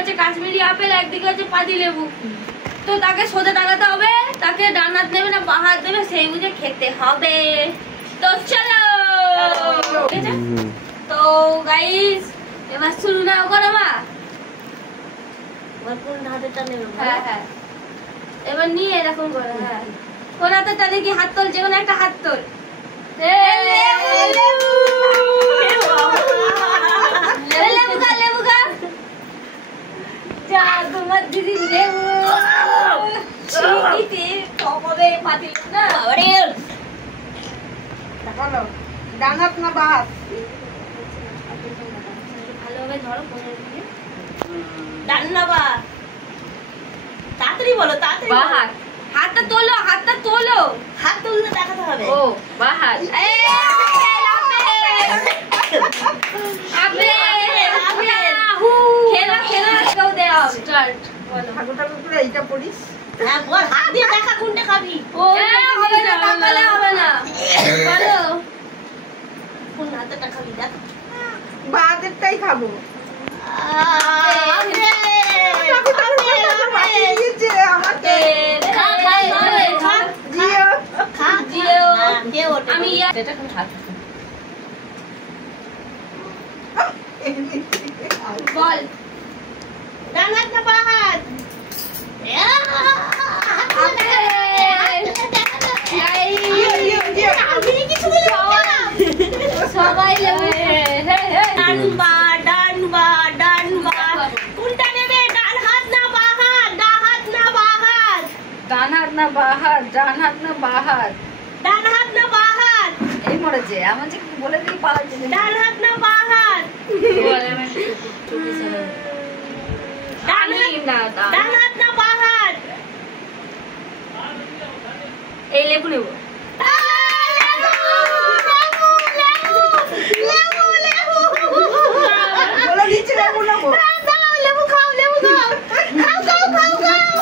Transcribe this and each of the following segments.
হচ্ছে কাশ্মীরি আপেল, একদিকে হচ্ছে পাতি লেবু। তো তাকে সোজা টাকাতে হবে, তাকে ডান হাত নেবে না বাঁ হাত দেবে সেই বুঝে খেতে হবে। তো চলো, তো গাইস এবার শুরু না করো মা। হ্যাঁ হ্যাঁ, এবার নিয়ে এরকম করো। হ্যাঁ, কোন হাতে টানে কি হাত তোল, যেকোনো একটা হাত তোল। লেবু খা যা, তোমার দিদি লেবু চিনিতে কবে পাতিল না। বলো ডান হাত না বাঁ হাত? ভালোভাবে ধরো, ডান না বা? তাড়াতাড়ি বলো, তাড়াতাড়ি বাঁ হাত। হাতটা তোলো, হাতটা তোলো। হাত তুলতে দেখাতে হবে। ও বাঁ হাত। ঠাকুর ঠাকুর করে এইটা পড়িস। হ্যাঁ বল, হাত দিয়ে দেখা কোনটা খাবি। হবে না, তাকালে হবে না। বলো কোন হাতেরটা খাবি দেখ। বাঁ হাতেরটাই খাবো। ঠাকুর ঠাকুর করে বাঁচিয়ে দিয়েছে আমাকে। খা খা খা জিও খা জিও। কে ওঠে? আমি এটা কোন হাত? বল ডান হাত না বাঁ হাত? সবাই ডান বা ডান বা ডান বা কোনটা নেবে? ডান হাত না বাঁ হাত? ডান হাত না বাঁ হাত? ডান হাত না বাঁ হাত? ডান হাত না বাঁ হাত? ডান হাত না বাঁ হাত? এই মরেছে আমার যে কি বলে দিই পালাচ্ছে। ডান হাত না বাঁ হাত? ডান হাত না বাঁ হাত? এই লেবু নেবো। বলে দিচ্ছি লেবু নেবো। লেবু খাও, লেবু খাও, খাও খাও খাও খাও।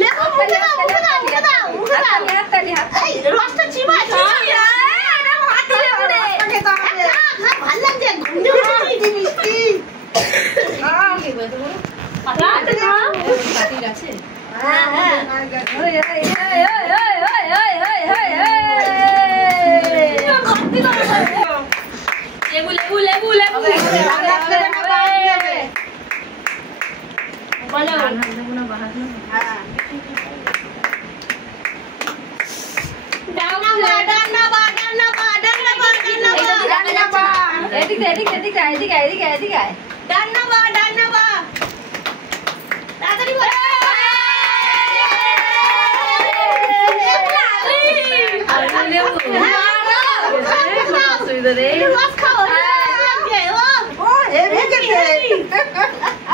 লেবু মুখে দাও, মুখে দাও, মুখে দাও, মুখে দাও। এই রসটা চিবা চিবা। ভাল লাগছে, গন্ধে উঠেছে। কি মিষ্টি। হ্যাঁ হ্যাঁ। লেবু লেবু লেবু লেবু বলো। এদিকে এদিকে এদিকে এদিকে এদিকে এদিকে ডান না বা? ডান না বা? তাড়াতাড়ি বলো। ও হেভি খেতে।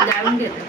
দারুণ খেতে।